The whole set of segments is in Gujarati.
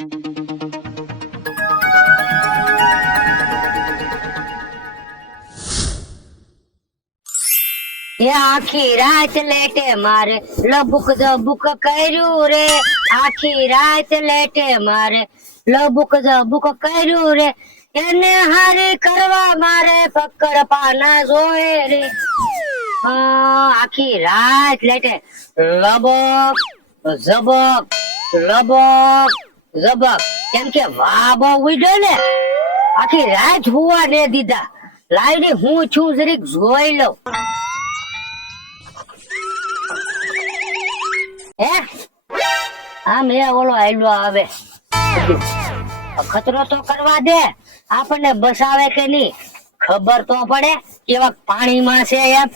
આખી રાત લેટે મારે લબુક જબુક કર્યું રે, આખી રાત લેટે મારે લબુક જબુક કર્યું રે, એને હારી કરવા મારે પકડ પાના જોએ રે. આખી રાત લેટે લબક ઝબક લબક ઝબક, કેમ કે વાબો ઉડ્યો ને, આખી રાત હુવા ને દીધા. લાવી હું છું જરીક જોઈ લઉં. આમ ઓલો આયલો આવે, ખતરો તો કરવા દે, આપણને બસાવે કે નહીં ખબર તો પડે, કેવા પાણીમાં છે એમ.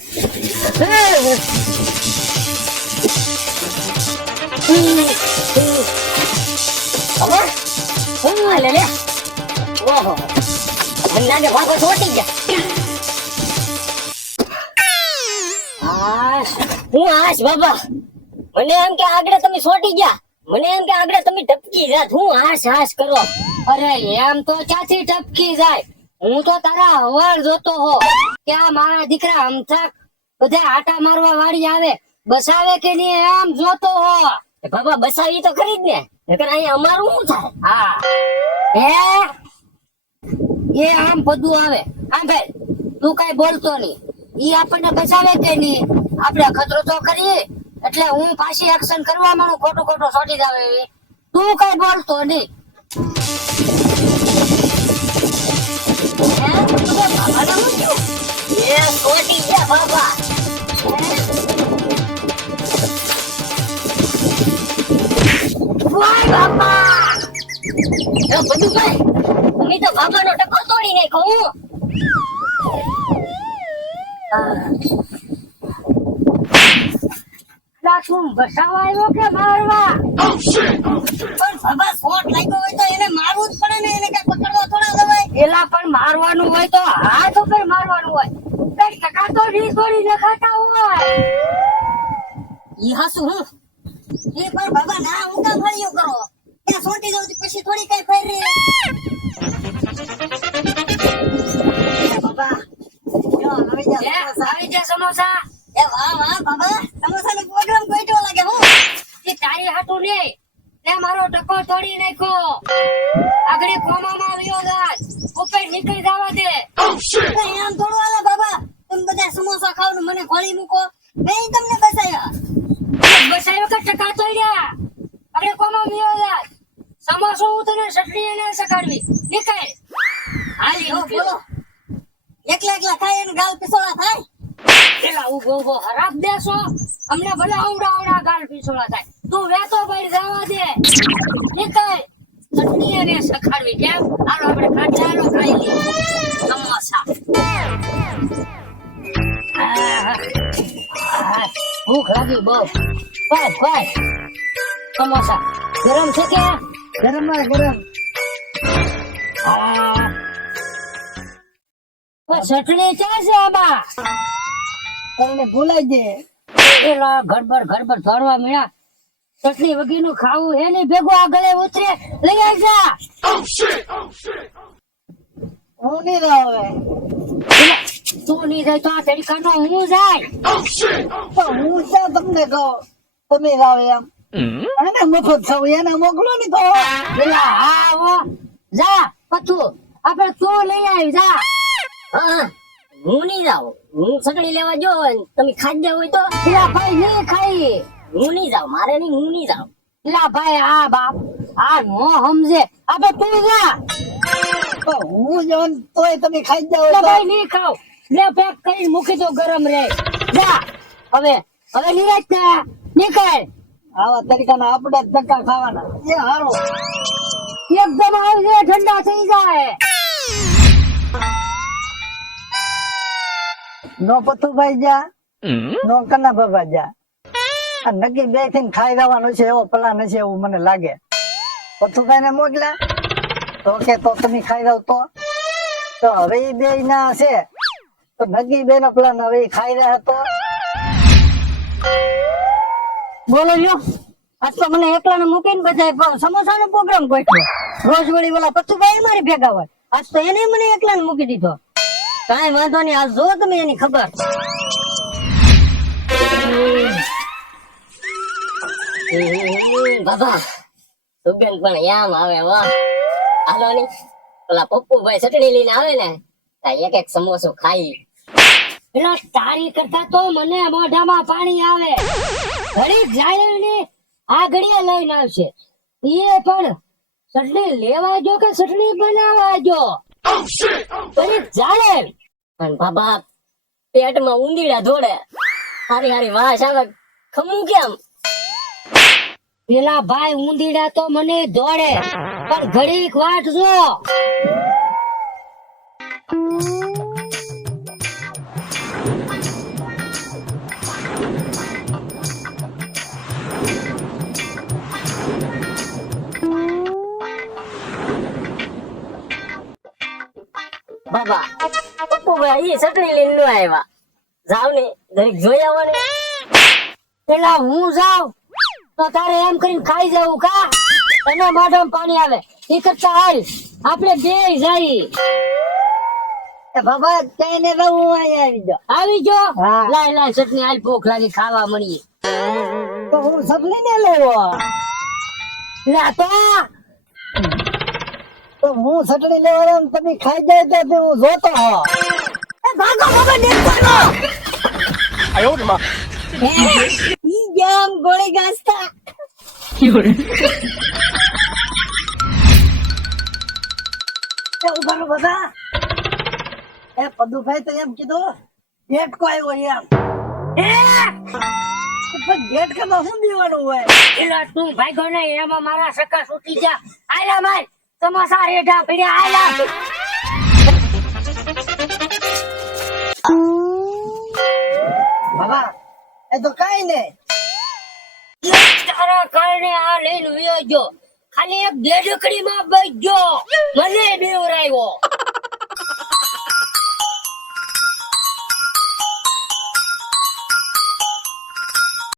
ઓહો મને ભાગો છોટી ગયા. હું આશ બાબા, મને એમ કે આગળ તમે છોટી ગયા, મને એમ કે આગળ તમે ટપકી જાત. હું હાશ હાશ કરો. અરે એમ તો ક્યાંથી ટપકી જાય, હું તો તારા હવાળ જોતો હો કે આ મારા દીકરા અમથાક બધા આટા મારવા વાળી આવે, બસાવે કે નહીં એમ જોતો હો. બાબા બસાવી તો ખરી જ ને, નકર અહીંયા અમારું શું થાય? હા એ આમ બધું આવે. હા ભાઈ તું કઈ બોલતો નહીં, ઈ આપણને બસાવે કે નહીં, આપણે ખતરો તો કરીએ એટલે હું પાછી એક્શન કરવા માંડું, ખોટું ખોટું છોટી જાવે. તું કઈ બોલતો નહીં. છોટી ગયા બાબા. બધું ભાઈ તમે તો બાબાનો ટકો તોડી નાખ્યો. શું બસાવા આવ્યો કે મારવા? પણ બાબા શોટ લાગ્યો હોય તો એને મારવું જ પડે ને, એને કઈ પકડવા થોડા જવાય. એલા પણ મારવાનું હોય તો હાથ ઉપર મારવાનું હોય, કઈ ટકા તો રીસોડી નખાતા હોય. ઈ હાસુ હું એ પર બાબા ના ઊંધા ફળિયો કરો, ત્યાં છોટી જાવ પછી થોડી કઈ ફેરી. બાબા જો આવી જા સમોસા. એ વાહ વાહ બાબા, સમોસાનો પ્રોગ્રામ ગોઈટો લાગે. હું એ તારી હાટુ ને તે મારો ટકો તોડી નાખ્યો. આગળ કોમામાં આવ્યો ગાજ ઉપર નીકળી જવા દે. એમ થોડું હાલે બાબા, તમે બધા સમોસા ખાવ ને મને ખોલી મૂકો. મેં તમને બસાયા કે ટકા તોડ્યા. આગળ કોમામાં આવ્યો ગાજ સમોસો હું તને ચટણી એને સકાડવી. નીકળ હાલી બોલો. એકલા એકલા ખાય એને ગાલ પીસોળા થાય. એલા ઉભો હરાબ દેશો, અમને ભલે આવડા ગાલ પીછોડા થાય. તું વેતો ભાઈ જવા દે. નીકળ ચટણી એને સખાડવી. કેમ હાલો આપણે ખાટાનો ખાઈ લઈએ સમોસા. ભૂખ લાગી બહુ. કોઈ સમોસા ગરમ છે કે? ગરમ ગરમ. ચટણી ક્યાં છે આમાં? તમને ભૂલાઈ દે. એલા ગડબડ ધોડવા મળ્યા. ચટણી વગીનું ખાવું હે ને ભેગું આ ગળે ઉતરે. લઈ આવજા. હું નહીં રહું હવે. તું નહીં જાય તો આ તરીકાનો હું જાય. હું છે તમને કહો તમે રાવ એમ. અને મફત થવું એને મોકલો ને તો. એલા હા હો જા પછું આપણે તું લઈ આવી જા. હા હું નહીં જાઉં, હું સગડી લેવા જો તમે ખાઈ હોય તો. પેલા ભાઈ નહીં ખાઈ, હું નહીં જાઉં, મારે નહીં, હું નહીં જાઉં. પેલા ભાઈ આ બાપ આ નો સમજે. આપણે તું જા. હું જાઉં તોય તમે ખાઈ જાવ. ભાઈ નહીં ખાવ, લે પેક કરીને મૂકી દો ગરમ રહે. જા હવે નિરાશ ના નીકળ. આવા તરીકાના આપણે ધક્કા ખાવાના એ હારો. એકદમ આવજે, ઠંડા થઈ જાય. નો પતુભાઈ જા, નો કના બાબા જા. આ નક્કી બે થી ખાઈ જવાનું છે એવો પ્લાન છે એવું મને લાગે. પતુભાઈ ને મોકલા તો કે તો તમે ખાઈ જાવ તો હવે એ બે ના છે તો નક્કી બે નો પ્લાન હવે ખાઈ રહ્યા તો. બોલો લ્યો આજ તો મને એકલાને મૂકીને બધા સમોસાનો પ્રોગ્રામ ગોઠવ્યો. રોજ વળી ઓલા પતુભાઈ મારી ભેગા હોય, આજ તો એને મને એકલાને મૂકી દીધો. કાંઈ વાંધો નહીં, આજ જો તમે એની ખબર. બાબા સુગંધ પણ યામ આવે વાહ. હાલો ની પેલા પપ્પુભાઈ ચટણી લઈને આવે ને ત્યાં એક એક સમોસો ખાઈ. પેલા તારી કરતા તો મને મોઢામાં પાણી આવે. ઘડી જાય ને આ ઘડીએ લઈને આવશે. એ પણ ચટણી લેવા જો કે ચટણી બનાવવા જો. ઘડી જાય પણ બાબા પેટમાં ઉંદીડા દોડે. હારી હારી વાસ આવે ખમું કેમ? પેલા ભાઈ ઊંધીડા તો મને દોડે, પણ ઘડીક વાટ જો. બાબા પપ્પુભાઈ એ ચટણી લઈને ન આવ્યા. જાવ ને જરીક જોઈ આવો ને. પેલા હું જાઉં તો તારે એમ કરીને ખાઈ જવું કા? એના મોઢામાં પાણી આવે. એ કરતા હાલ આપણે બે જઈ. બાબા કઈ ને હું આવી જો. આવી જો લાય લાય ચટણી હાલ, ભૂખ લાગી ખાવા મળીએ. તો હું સપલી ને લેવો લા તો હું ચટણી લેવા તમે ખાઈ જાય તો હું જોતો હો. ભાગો બાબા દેખવાનો. આયો રે માં ઈ જામ ગોળી ગાસ્તા. ઉભારો બધા. એ પદુભાઈ તો એમ કીધું ગેટ કો આવ્યો એમ. ગેટ કે શું દેવાનું હોય? એલા તું ભાગ્યો ને એમાં મારા સકા છૂટી જા. આયલા માર સમોસા રેઢા પીડ્યા આયલા. બાબા એ તો કઈ નઈ. તારા કારણે આ લઈને વિયો જો. ખાલી એક દેડકડી માં બચજો. મને બેવરાયો.